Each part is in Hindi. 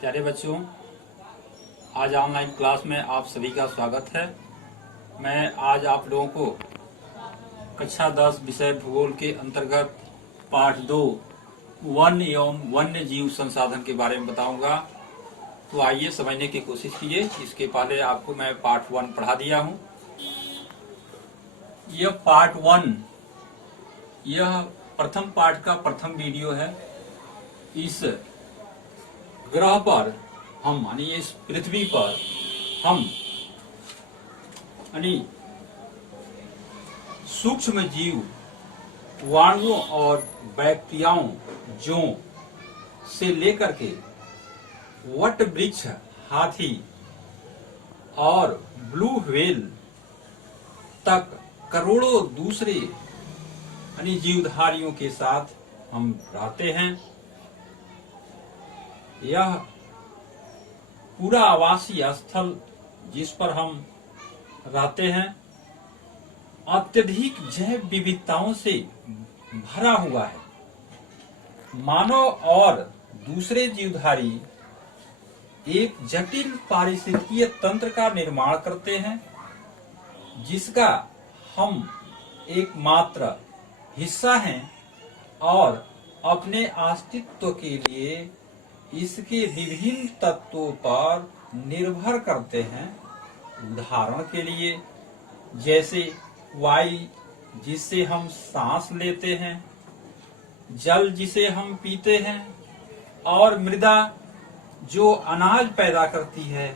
प्यारे बच्चों, आज ऑनलाइन क्लास में आप सभी का स्वागत है। मैं आज आप लोगों को कक्षा 10 विषय भूगोल के अंतर्गत पाठ 2 वन एवं वन्य जीव संसाधन के बारे में बताऊंगा। तो आइए समझने की कोशिश कीजिए। इसके पहले आपको मैं पार्ट 1 पढ़ा दिया हूं। यह पार्ट 1 यह प्रथम पार्ट का प्रथम वीडियो है। इस ग्रह पर हम यानी इस पृथ्वी पर हम यानी सूक्ष्म जीव वाणुओं और बैक्टीरियाओं जो से लेकर के वट वृक्ष, हाथी और ब्लू व्हेल तक करोड़ों दूसरे यानी जीवधारियों के साथ हम रहते हैं। यह पूरा आवासीय स्थल जिस पर हम रहते हैं अत्यधिक जैव विविधताओं से भरा हुआ है। मानव और दूसरे जीवधारी एक जटिल पारिस्थितिकीय तंत्र का निर्माण करते हैं, जिसका हम एकमात्र हिस्सा हैं और अपने अस्तित्व के लिए इसके विभिन्न तत्वों पर निर्भर करते हैं। उदाहरण के लिए जैसे वायु जिससे हम सांस लेते हैं, जल जिसे हम पीते हैं, और मृदा जो अनाज पैदा करती है,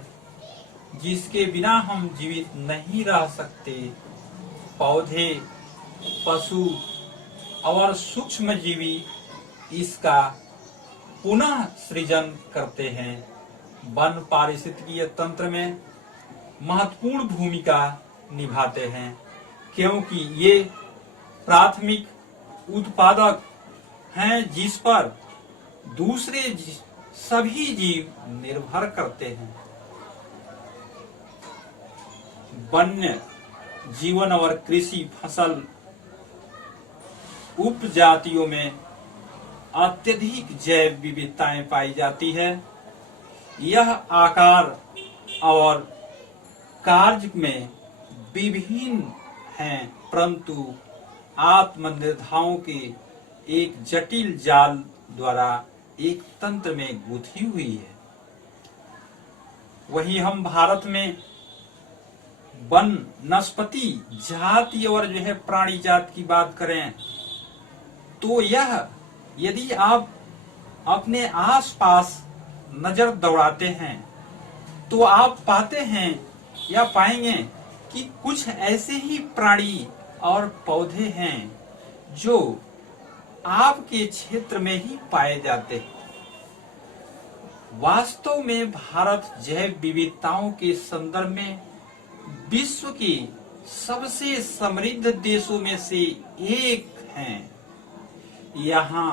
जिसके बिना हम जीवित नहीं रह सकते, पौधे, पशु और सूक्ष्म जीवी इसका पुनः सृजन करते हैं। वन पारिस्थितिकीय तंत्र में महत्वपूर्ण भूमिका निभाते हैं, क्योंकि ये प्राथमिक उत्पादक हैं जिस पर दूसरे सभी जीव निर्भर करते हैं। वन्य जीवन और कृषि फसल उपजातियों में अत्यधिक जैव विविधताएं पाई जाती है। यह आकार और कार्य में विभिन्न हैं, परंतु आत्मनिर्धाओं के एक जटिल जाल द्वारा एक तंत्र में गुथी हुई है। वहीं हम भारत में वनस्पति जाति और जो है प्राणी जाति की बात करें तो यह यदि आप अपने आसपास नजर दौड़ाते हैं तो आप पाते हैं या पाएंगे कि कुछ ऐसे ही प्राणी और पौधे हैं जो आपके क्षेत्र में ही पाए जाते हैं। वास्तव में भारत जैव विविधताओं के संदर्भ में विश्व के सबसे समृद्ध देशों में से एक है। यहाँ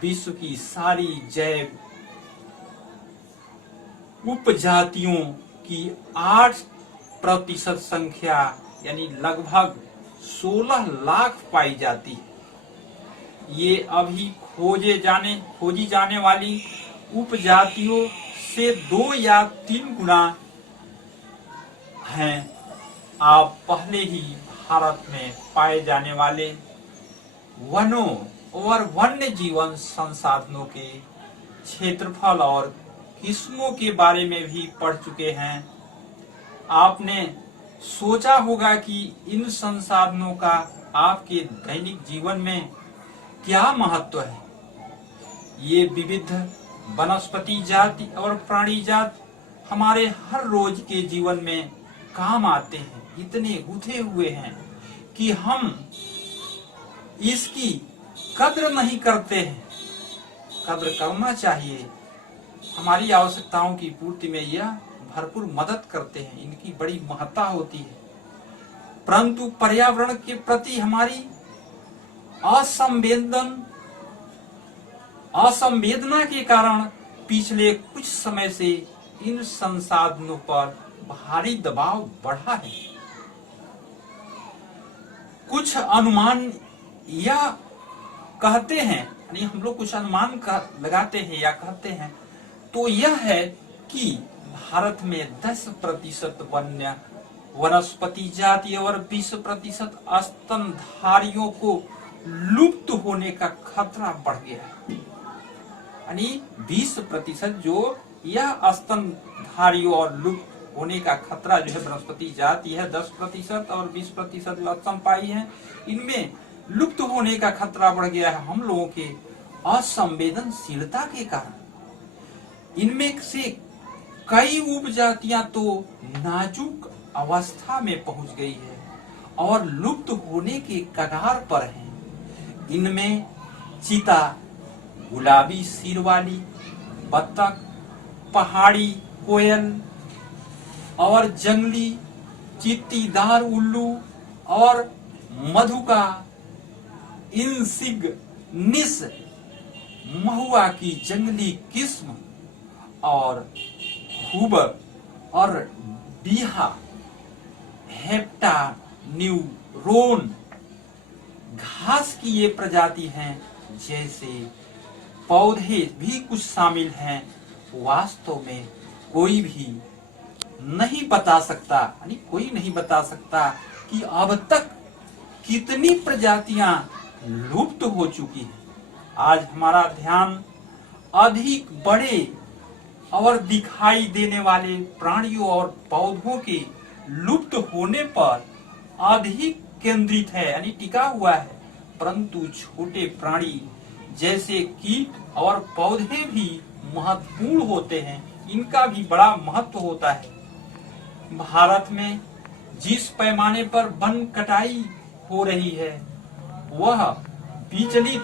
विश्व की सारी जैव उपजातियों की 8% संख्या यानी लगभग 16 लाख पाई जाती है। ये अभी खोजी जाने वाली उपजातियों से 2 या 3 गुना हैं। आप पहले ही भारत में पाए जाने वाले वनों और वन्य जीवन संसाधनों के क्षेत्रफल और किस्मों के बारे में भी पढ़ चुके हैं। आपने सोचा होगा कि इन संसाधनों का आपके दैनिक जीवन में क्या महत्व है। ये विविध वनस्पति जाति और प्राणी जाति हमारे हर रोज के जीवन में काम आते हैं, इतने गुथे हुए हैं कि हम इसकी कद्र नहीं करते हैं। कद्र करना चाहिए। हमारी आवश्यकताओं की पूर्ति में यह भरपूर मदद करते हैं, इनकी बड़ी महत्ता होती है। परंतु पर्यावरण के प्रति हमारी असंवेदना के कारण पिछले कुछ समय से इन संसाधनों पर भारी दबाव बढ़ा है। कुछ अनुमान कहते हैं, यानी हम लोग कुछ अनुमान लगाते हैं या कहते हैं तो यह है कि भारत में 10% वन्य वनस्पति जाति और 20% स्तनधारियों को लुप्त होने का खतरा बढ़ गया है। यानी 20% जो यह स्तनधारियों और लुप्त होने का खतरा जो है वनस्पति जाति है, 10% और 20% स्तनपायी है, इनमें लुप्त होने का खतरा बढ़ गया है हम लोगों के असंवेदनशीलता के कारण। इनमें से कई उपजातियां तो नाजुक अवस्था में पहुंच गई है और लुप्त होने के कगार पर हैं। इनमें चीता, गुलाबी सिर वाली बत्तख, पहाड़ी कोयल और जंगली चींटीदार उल्लू और मधुका इंसिग्निस महुआ की जंगली किस्म और हुबर और डीहा हेप्टा न्यूरोन घास की ये प्रजाति हैं। जैसे पौधे भी कुछ शामिल हैं। वास्तव में कोई भी नहीं बता सकता, यानी कोई नहीं बता सकता कि अब तक कितनी प्रजातियां लुप्त हो चुकी हैं। आज हमारा ध्यान अधिक बड़े और दिखाई देने वाले प्राणियों और पौधों के लुप्त होने पर अधिक केंद्रित है, यानी टिका हुआ है, परंतु छोटे प्राणी जैसे कीट और पौधे भी महत्वपूर्ण होते हैं। इनका भी बड़ा महत्व होता है। भारत में जिस पैमाने पर वन कटाई हो रही है वह विचलित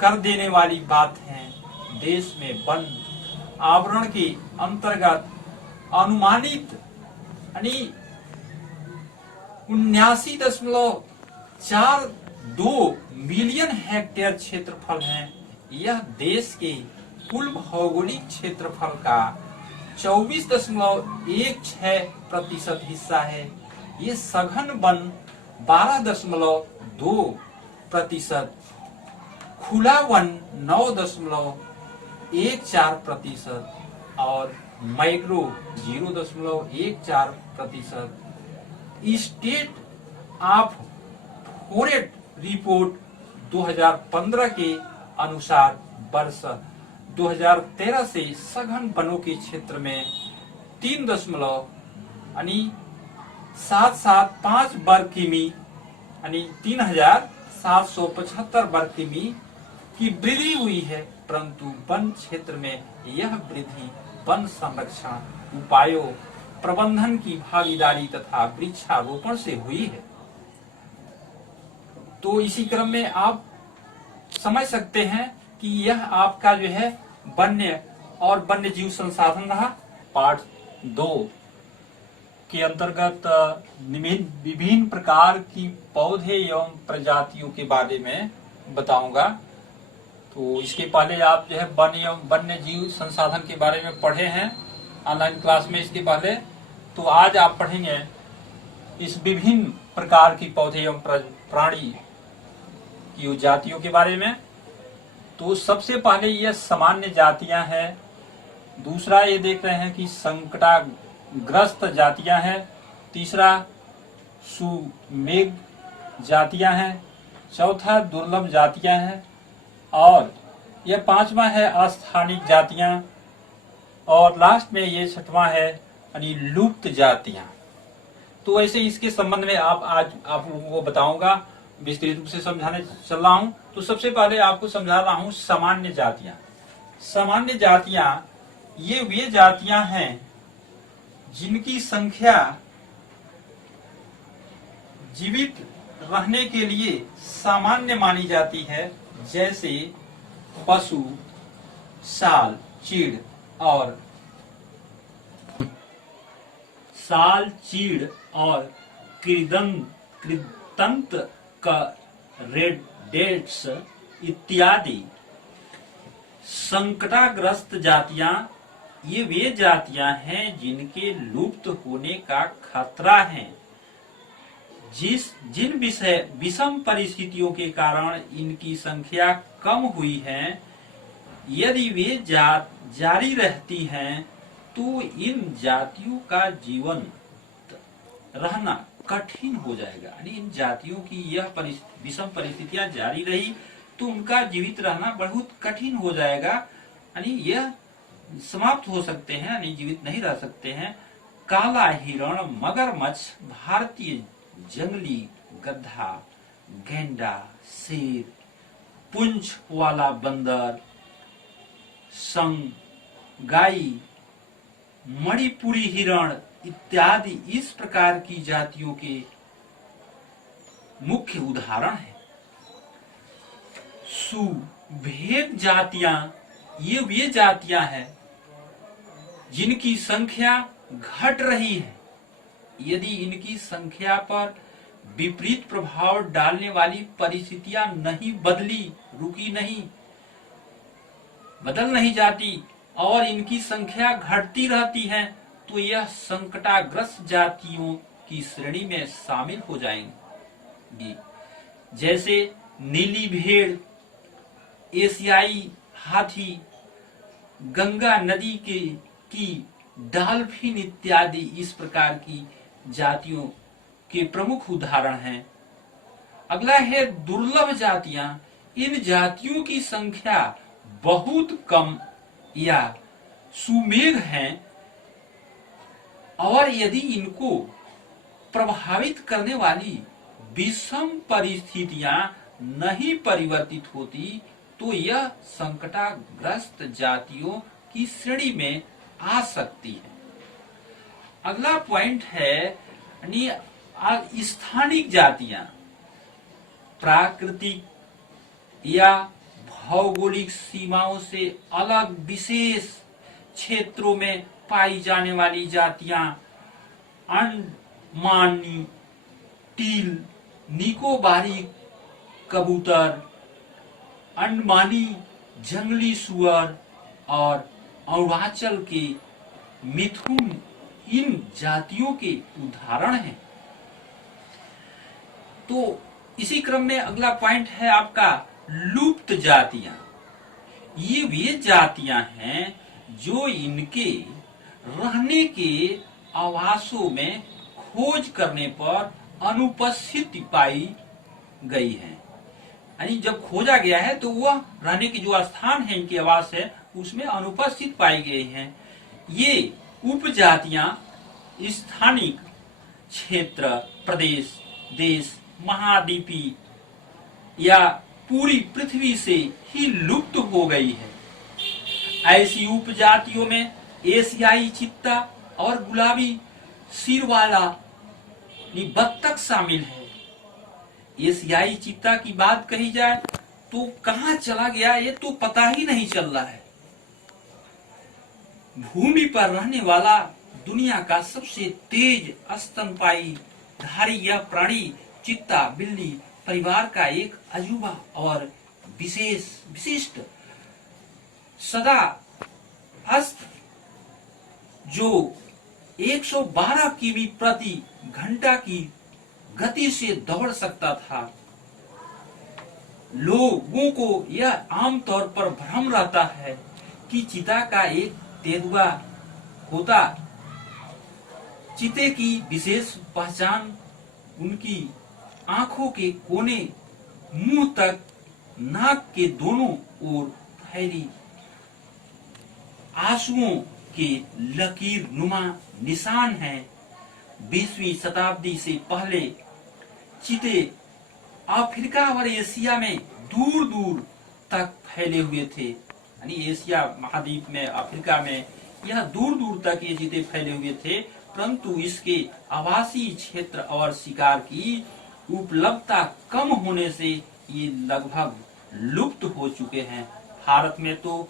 कर देने वाली बात है। देश में वन आवरण के अंतर्गत अनुमानित यानी 79.42 मिलियन हेक्टेयर क्षेत्रफल है। यह देश के कुल भौगोलिक क्षेत्रफल का 24.16% हिस्सा है। ये सघन वन 12.2%, खुला वन 9.14% और मैग्रो 0.14%। स्टेट ऑफ फॉरेस्ट रिपोर्ट 2015 के अनुसार वर्ष 2013 से सघन वनों के क्षेत्र में 3.775 वर्ग किमी यानी 3775 वर्ग किमी की वृद्धि हुई है, परंतु वन क्षेत्र में यह वृद्धि वन संरक्षण उपायों, प्रबंधन की भागीदारी तथा वृक्षारोपण से हुई है। तो इसी क्रम में आप समझ सकते हैं कि यह आपका जो है वन्य और वन्य जीव संसाधन रहा। पार्ट 2 के अंतर्गत विभिन्न प्रकार की पौधे एवं प्रजातियों के बारे में बताऊंगा। तो इसके पहले आप जो है वन एवं वन्य जीव संसाधन के बारे में पढ़े हैं ऑनलाइन क्लास में इसके पहले। तो आज आप पढ़ेंगे इस विभिन्न प्रकार की पौधे एवं प्राणी की जातियों के बारे में। तो सबसे पहले ये सामान्य जातियां हैं। दूसरा ये देख रहे हैं कि संकटाग्रस्त जातियां हैं। तीसरा सुमेघ जातियां हैं। चौथा दुर्लभ जातियां हैं और यह पांचवा है अस्थानिक जातियां और लास्ट में ये छठवां है यानी लुप्त जातियां। तो ऐसे इसके संबंध में आज आप लोगों को बताऊंगा, विस्तृत रूप से समझाने चल रहा हूं। तो सबसे पहले आपको समझा रहा हूं सामान्य जातियां। सामान्य जातियां ये वे जातियां हैं जिनकी संख्या जीवित रहने के लिए सामान्य मानी जाती है, जैसे पशु, साल, चीड़ और कृदंत का रेडेट्स इत्यादि। संकटाग्रस्त जातियां ये वे जातियां हैं जिनके लुप्त होने का खतरा है। जिन विषम परिस्थितियों के कारण इनकी संख्या कम हुई है। यदि वे जारी रहती हैं तो इन जातियों का जीवन रहना कठिन हो जाएगा। यानी इन जातियों की यह विषम परिस्थितियां जारी रही तो उनका जीवित रहना बहुत कठिन हो जाएगा। यानी यह समाप्त हो सकते हैं, यानी जीवित नहीं रह सकते हैं। काला हिरण, मगरमच्छ, भारतीय जंगली गधा, गैंडा, शेर, पूंछ वाला बंदर, संगाई, मणिपुरी हिरण इत्यादि इस प्रकार की जातियों के मुख्य उदाहरण हैं। सुभेद जातियां ये वे जातियां हैं जिनकी संख्या घट रही है। यदि इनकी संख्या पर विपरीत प्रभाव डालने वाली परिस्थितियां नहीं बदली, रुकी नहीं, बदल नहीं जाती और इनकी संख्या घटती रहती है तो यह संकटाग्रस्त जातियों की श्रेणी में शामिल हो जाएंगी। जैसे नीली भेड़, एशियाई हाथी, गंगा नदी की डॉल्फिन इत्यादि इस प्रकार की जातियों के प्रमुख उदाहरण हैं। अगला है दुर्लभ जातियां। इन जातियों की संख्या बहुत कम या सुमेघ हैं और यदि इनको प्रभावित करने वाली विषम परिस्थितियां नहीं परिवर्तित होती तो यह संकटाग्रस्त जातियों की श्रेणी में आ सकती है। अगला पॉइंट है स्थानिक जातियां। प्राकृतिक या भौगोलिक सीमाओं से अलग विशेष क्षेत्रों में पाई जाने वाली जातियां अंडमानी टील, निकोबारी कबूतर, अंडमानी जंगली सुअर और अरुणाचल के मिथुन इन जातियों के उदाहरण हैं। तो इसी क्रम में अगला पॉइंट है आपका लुप्त जातियां। ये वे जातियां हैं जो इनके रहने के आवासों में खोज करने पर अनुपस्थित पाई गई है। यानी जब खोजा गया है तो वह रहने के जो स्थान है, इनके आवास है, उसमें अनुपस्थित पाई गई हैं। ये उपजातियां स्थानिक क्षेत्र, प्रदेश, देश, महाद्वीपी या पूरी पृथ्वी से ही लुप्त हो गई है। ऐसी उपजातियों में एशियाई चित्ता और गुलाबी सिर वाला बत्तख शामिल है। एशियाई चित्ता की बात कही जाए तो कहां चला गया ये तो पता ही नहीं चल रहा है। भूमि पर रहने वाला दुनिया का सबसे तेज स्तनपायी धारी यह प्राणी चित्ता बिल्ली परिवार का एक अजूबा और विशिष्ट सदा अस्त जो 112 किमी प्रति घंटा की गति से दौड़ सकता था। लोगों को यह आमतौर पर भ्रम रहता है कि चीता का एक तेंदुआ होता। चीते की विशेष पहचान उनकी आंखों के कोने मुंह तक नाक के दोनों ओर फैली आंसुओं के लकीर नुमा निशान है। 20वीं शताब्दी से पहले चीते अफ्रीका और एशिया में दूर दूर तक फैले हुए थे। यानी एशिया महाद्वीप में, अफ्रीका में यह दूर दूर तक ये चीते फैले हुए थे, परंतु इसके आवासीय क्षेत्र और शिकार की उपलब्धता कम होने से ये लगभग लुप्त हो चुके हैं। भारत में तो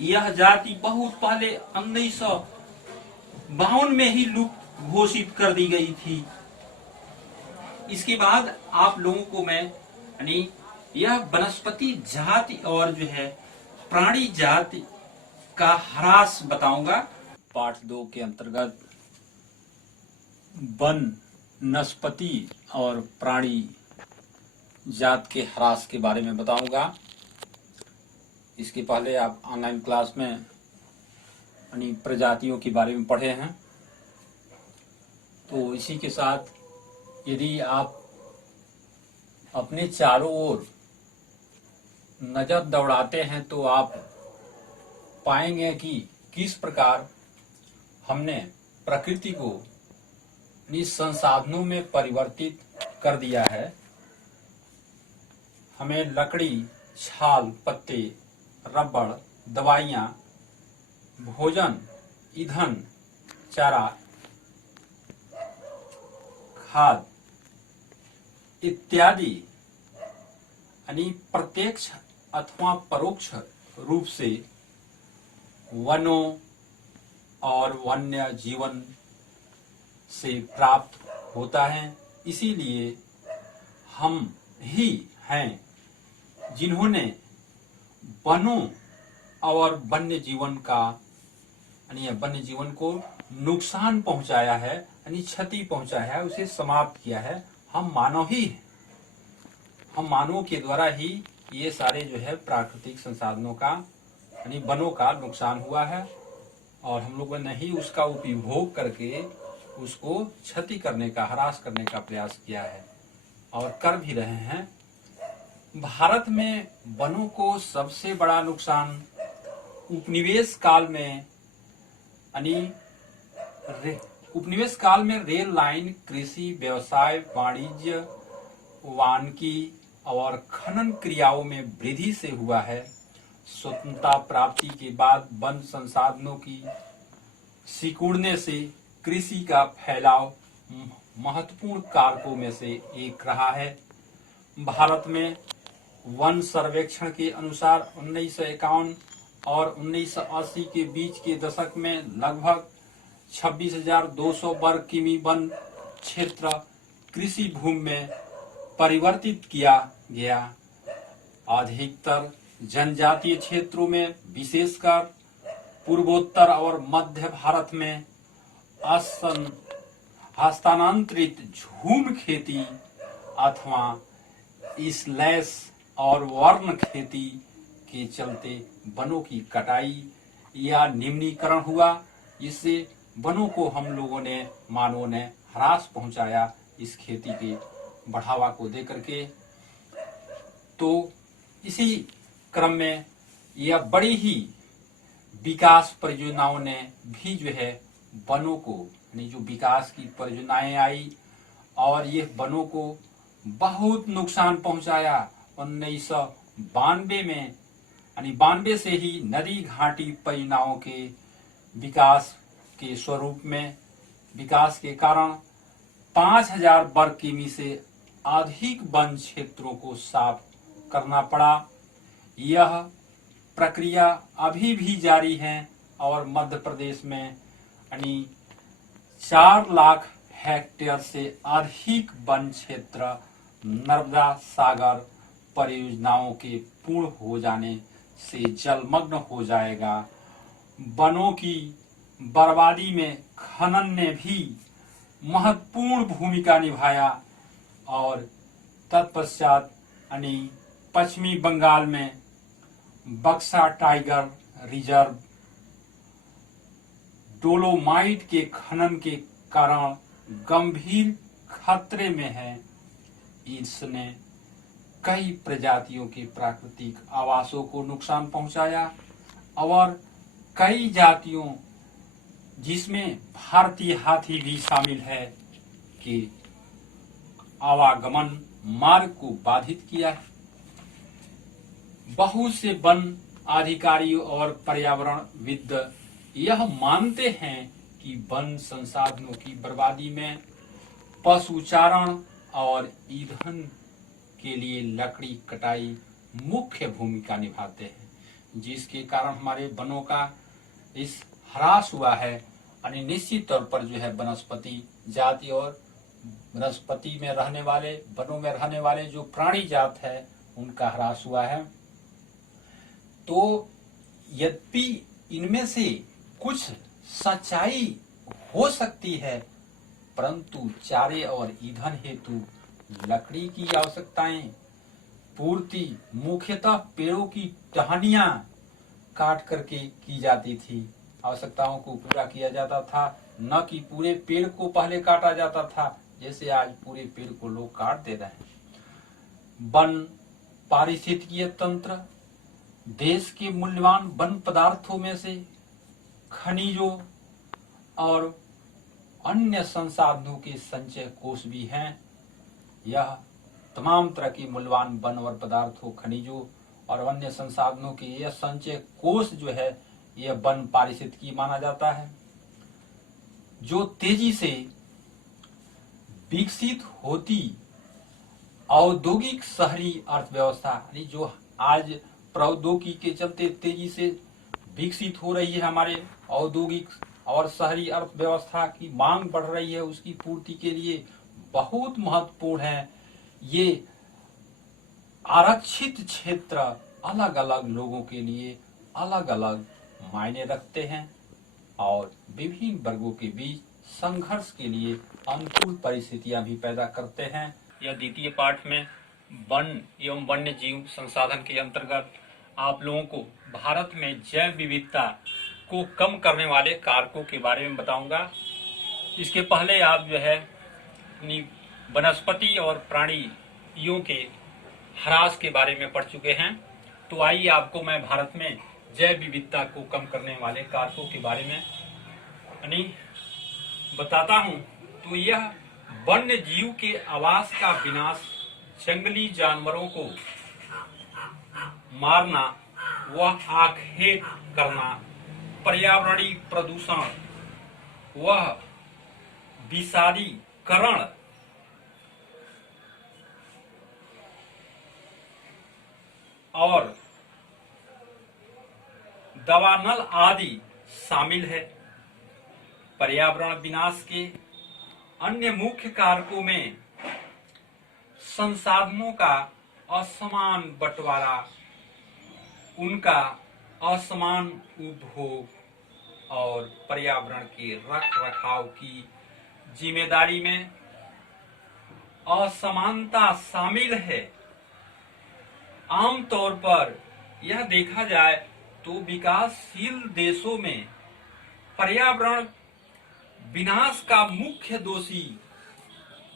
यह जाति बहुत पहले 1952 में ही लुप्त घोषित कर दी गई थी। इसके बाद आप लोगों को मैं यानी यह वनस्पति जाति और जो है प्राणी जाति का ह्रास बताऊंगा। पाठ 2 के अंतर्गत वन, वनस्पति और प्राणी जात के ह्रास के बारे में बताऊंगा। इसके पहले आप ऑनलाइन क्लास में यानी प्रजातियों के बारे में पढ़े हैं। तो इसी के साथ यदि आप अपने चारों ओर नजर दौड़ाते हैं तो आप पाएंगे कि किस प्रकार हमने प्रकृति को संसाधनों में परिवर्तित कर दिया है। हमें लकड़ी, छाल, पत्ते, रबड़, दवाइयाँ, भोजन, ईंधन, चारा, खाद इत्यादि यानी प्रत्यक्ष अथवा परोक्ष रूप से वनों और वन्य जीवन से प्राप्त होता है। इसीलिए हम ही हैं जिन्होंने वनों और वन्य जीवन का यानी वन्य जीवन को नुकसान पहुंचाया है, यानी क्षति पहुंचाया है, उसे समाप्त किया है। हम मानव ही हैं। हम मानवों के द्वारा ही ये सारे जो है प्राकृतिक संसाधनों का यानी वनों का नुकसान हुआ है और हम लोगों ने ही उसका उपभोग करके उसको क्षति करने का, ह्रास करने का प्रयास किया है और कर भी रहे हैं। भारत में वनों को सबसे बड़ा नुकसान उपनिवेश काल में यानी उपनिवेश काल में रेल लाइन, कृषि, व्यवसाय, वाणिज्य, वानिकी और खनन क्रियाओं में वृद्धि से हुआ है। स्वतंत्रता प्राप्ति के बाद वन संसाधनों की सिकुड़ने से कृषि का फैलाव महत्वपूर्ण कारकों में से एक रहा है। भारत में वन सर्वेक्षण के अनुसार 1951 और 1980 के बीच के दशक में लगभग 26,200 वर्ग किमी वन क्षेत्र कृषि भूमि में परिवर्तित किया गया। अधिकतर जनजातीय क्षेत्रों में, विशेषकर पूर्वोत्तर और मध्य भारत में हस्तांतरित झूम खेती अथवा स्लैश और वर्ण खेती के चलते वनों की कटाई या निम्नीकरण हुआ। इससे वनों को हम लोगों ने, मानवों ने ह्रास पहुंचाया इस खेती के बढ़ावा को देकर के। तो इसी क्रम में यह बड़ी ही विकास परियोजनाओं ने भी जो है वनों को, यानी जो विकास की परियोजनाएं आई और ये वनों को बहुत नुकसान पहुंचाया। 1992 में यानी 92 से ही नदी घाटी परियोजनाओं के विकास के स्वरूप में विकास के कारण 5,000 वर्ग किमी से अधिक वन क्षेत्रों को साफ करना पड़ा। यह प्रक्रिया अभी भी जारी है और मध्य प्रदेश में यानी 4 लाख हेक्टेयर से अधिक वन क्षेत्र नर्मदा सागर परियोजनाओं के पूर्ण हो जाने से जलमग्न हो जाएगा। वनों की बर्बादी में खनन ने भी महत्वपूर्ण भूमिका निभाया और तत्पश्चात यानी पश्चिमी बंगाल में बक्सा टाइगर रिजर्व डोलोमाइट के खनन के कारण गंभीर खतरे में है। इसने कई प्रजातियों के प्राकृतिक आवासों को नुकसान पहुंचाया और कई जातियों, जिसमें भारतीय हाथी भी शामिल है, कि आवागमन मार्ग को बाधित किया है। बहुत से वन अधिकारी और पर्यावरणविद यह मानते हैं कि वन संसाधनों की बर्बादी में पशुचारण और ईंधन के लिए लकड़ी कटाई मुख्य भूमिका निभाते हैं, जिसके कारण हमारे वनों का इस ह्रास हुआ है। यानी निश्चित तौर पर जो है वनस्पति जाति और वनस्पति में रहने वाले, वनों में रहने वाले जो प्राणी जात है, उनका ह्रास हुआ है। तो यद्यपि इनमें से कुछ सच्चाई हो सकती है, परंतु चारे और ईंधन हेतु लकड़ी की आवश्यकताएं पूर्ति मुख्यतः पेड़ों की टहनियां काट करके की जाती थी। आवश्यकताओं को पूरा किया जाता था, न कि पूरे पेड़ को पहले काटा जाता था जैसे आज पूरे पेड़ को लोग काट दे रहे हैं। वन पारिस्थितिकीय तंत्र, देश के मूल्यवान वन पदार्थों में से खनिजों और अन्य संसाधनों के संचय कोष भी हैं। यह तमाम तरह के मूल्यवान वन और पदार्थों, खनिजों और अन्य संसाधनों के यह संचय कोष जो है यह वन पारिस्थितिकी माना जाता है, जो तेजी से विकसित होती औद्योगिक शहरी अर्थव्यवस्था, यानी जो आज प्रौद्योगिकी के चलते तेजी से विकसित हो रही है, हमारे औद्योगिक और शहरी अर्थव्यवस्था की मांग बढ़ रही है, उसकी पूर्ति के लिए बहुत महत्वपूर्ण है। ये आरक्षित क्षेत्र अलग अलग लोगों के लिए अलग अलग मायने रखते हैं और विभिन्न वर्गों के बीच संघर्ष के लिए अनुकूल परिस्थितियां भी पैदा करते हैं। यह द्वितीय पाठ में वन एवं वन्य जीव संसाधन के अंतर्गत आप लोगों को भारत में जैव विविधता को कम करने वाले कारकों के बारे में बताऊंगा। इसके पहले आप जो है अपनी वनस्पति और प्राणियों के ह्रास के बारे में पढ़ चुके हैं, तो आइए आपको मैं भारत में जैव विविधता को कम करने वाले कारकों के बारे में बताता हूं। तो यह वन्य जीव के आवास का विनाश, जंगली जानवरों को मारना, वह आखेट करना, पर्यावरणीय प्रदूषण, वह विषादीकरण और दवानल आदि शामिल है। पर्यावरण विनाश के अन्य मुख्य कारकों में संसाधनों का असमान बंटवारा, उनका असमान उपभोग और पर्यावरण के रख रखाव की जिम्मेदारी में असमानता शामिल है। आमतौर पर यह देखा जाए तो विकासशील देशों में पर्यावरण विनाश का मुख्य दोषी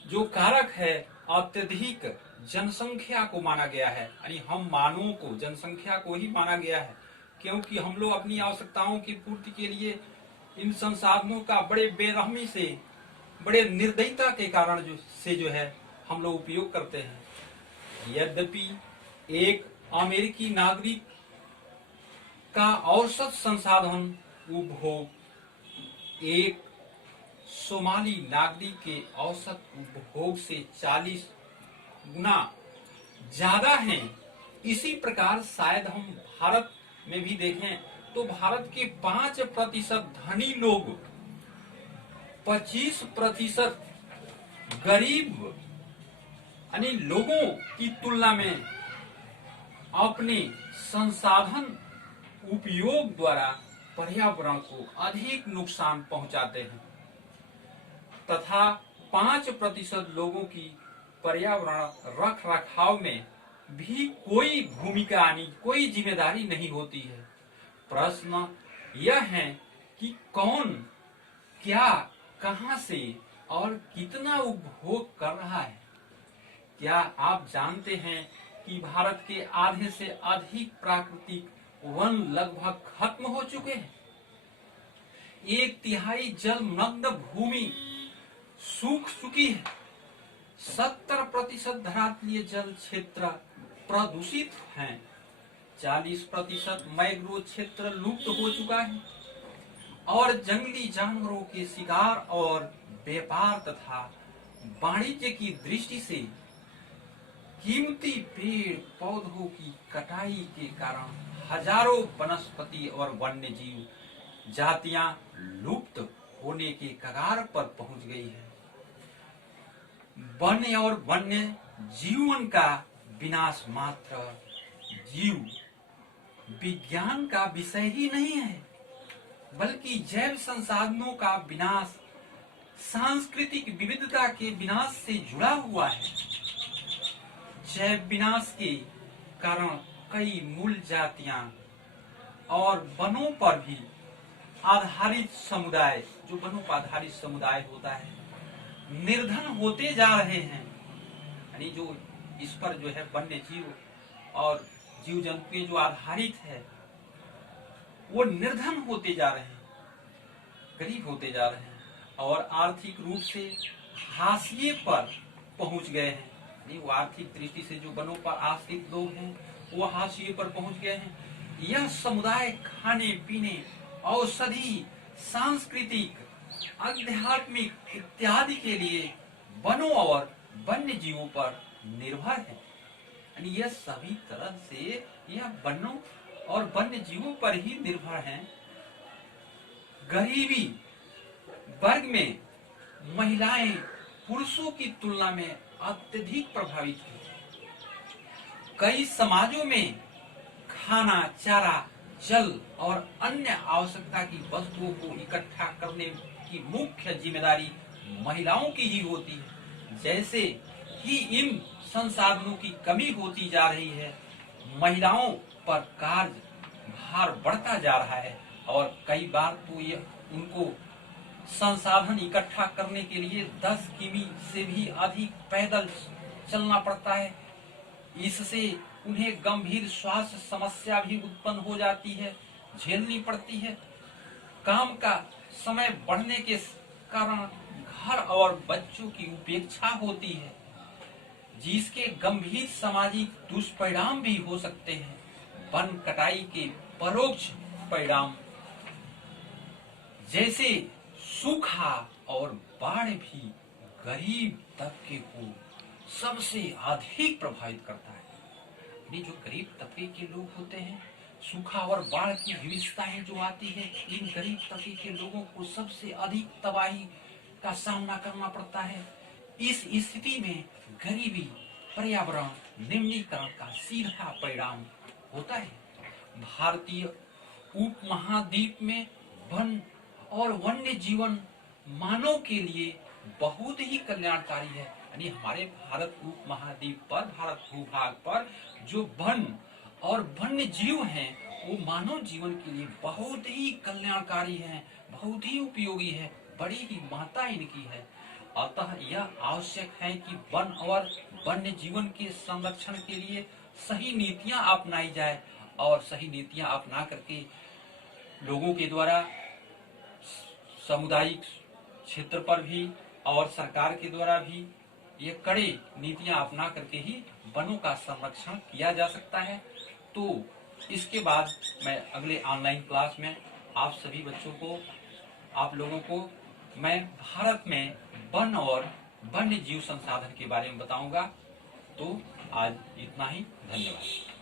जो कारक है अत्यधिक जनसंख्या को माना गया है, यानी हम मानवों को, जनसंख्या को ही माना गया है, क्योंकि हम लोग अपनी आवश्यकताओं की पूर्ति के लिए इन संसाधनों का बड़े बेरहमी से, बड़े निर्दयता के कारण जो है हम लोग उपयोग करते हैं। यद्यपि एक अमेरिकी नागरिक का औसत संसाधन उपभोग एक सोमाली नागरिक के औसत उपभोग से 40 गुना ज्यादा है। इसी प्रकार शायद हम भारत में भी देखें तो भारत के 5% धनी लोग 25% गरीब यानी लोगों की तुलना में अपने संसाधन उपयोग द्वारा पर्यावरण को अधिक नुकसान पहुंचाते हैं तथा 5% लोगों की पर्यावरण रख रखाव में भी कोई भूमिका यानी कोई जिम्मेदारी नहीं होती है। प्रश्न यह है कि कौन क्या, कहां से और कितना उपभोग कर रहा है। क्या आप जानते हैं कि भारत के आधे से अधिक प्राकृतिक वन लगभग खत्म हो चुके हैं। 1/3 जलमग्न भूमि सूख चुकी है। 70% धरातलीय जल क्षेत्र प्रदूषित हैं। 40% मैंग्रोव क्षेत्र लुप्त हो चुका है और जंगली जानवरों के शिकार और व्यापार तथा वाणिज्य की दृष्टि से कीमती पेड़ पौधों की कटाई के कारण हजारों वनस्पति और वन्य जीव जातियां लुप्त होने के कगार पर पहुंच गई है। वन और वन्य जीवन का विनाश मात्र जीव विज्ञान का विषय ही नहीं है, बल्कि जैव संसाधनों का विनाश सांस्कृतिक विविधता के विनाश से जुड़ा हुआ है। जैव विनाश के कारण कई मूल जातियां और वनों पर भी आधारित समुदाय, जो वनों पर आधारित समुदाय होता है, निर्धन होते जा रहे हैं। यानी जो इस पर जो है वन्य जीव और जीव जंतु जो आधारित है वो निर्धन होते जा रहे हैं, गरीब होते जा रहे हैं और आर्थिक रूप से हाशिए पर पहुंच गए हैं। नहीं, वो आर्थिक दृष्टि से जो वनों पर आश्रित लोग हैं वो हाशिए पर पहुंच गए हैं। यह समुदाय खाने पीने, औषधि, सांस्कृतिक, आध्यात्मिक इत्यादि के लिए वनों और वन्य जीवों पर निर्भर है। यानी यह सभी तरह से यह वनों और वन्य जीवों पर ही निर्भर है। गरीबी वर्ग में महिलाएं पुरुषों की तुलना में अत्यधिक प्रभावित हैं। कई समाजों में खाना, चारा, जल और अन्य आवश्यकता की वस्तुओं को इकट्ठा करने की मुख्य जिम्मेदारी महिलाओं की ही होती है। जैसे ही इन संसाधनों की कमी होती जा रही है, महिलाओं पर कार्य भार बढ़ता जा रहा है और कई बार तो ये उनको संसाधन इकट्ठा करने के लिए 10 किमी से भी अधिक पैदल चलना पड़ता है। इससे उन्हें गंभीर स्वास्थ्य समस्या भी उत्पन्न हो जाती है, झेलनी पड़ती है। काम का समय बढ़ने के कारण घर और बच्चों की उपेक्षा होती है, जिसके गंभीर सामाजिक दुष्परिणाम भी हो सकते हैं। वन कटाई के परोक्ष परिणाम जैसे सूखा और बाढ़ भी गरीब तबके को सबसे अधिक प्रभावित करता है। ये जो गरीब तबके के लोग होते हैं, सूखा और बाढ़ की विविधताएं जो आती है, इन गरीब तबके के लोगों को सबसे अधिक तबाही का सामना करना पड़ता है। इस स्थिति में गरीबी, पर्यावरण निम्नीकरण का सीधा परिणाम होता है। भारतीय उपमहाद्वीप में वन और वन्य जीवन मानव के लिए बहुत ही कल्याणकारी है। यानी हमारे भारत उपमहाद्वीप पर, भारत भूभाग पर जो वन और वन्य जीव हैं वो मानव जीवन के लिए बहुत ही कल्याणकारी हैं, बहुत ही उपयोगी है, बड़ी ही महत्ता इनकी है। अतः यह आवश्यक है कि वन और वन्य जीवन के संरक्षण के लिए सही नीतियां अपनाई जाए और सही नीतियां अपना करके लोगों के द्वारा सामुदायिक क्षेत्र पर भी और सरकार के द्वारा भी ये कड़े नीतियां अपना करके ही वनों का संरक्षण किया जा सकता है। तो इसके बाद मैं अगले ऑनलाइन क्लास में आप सभी बच्चों को, आप लोगों को मैं भारत में वन और वन्य जीव संसाधन के बारे में बताऊंगा। तो आज इतना ही, धन्यवाद।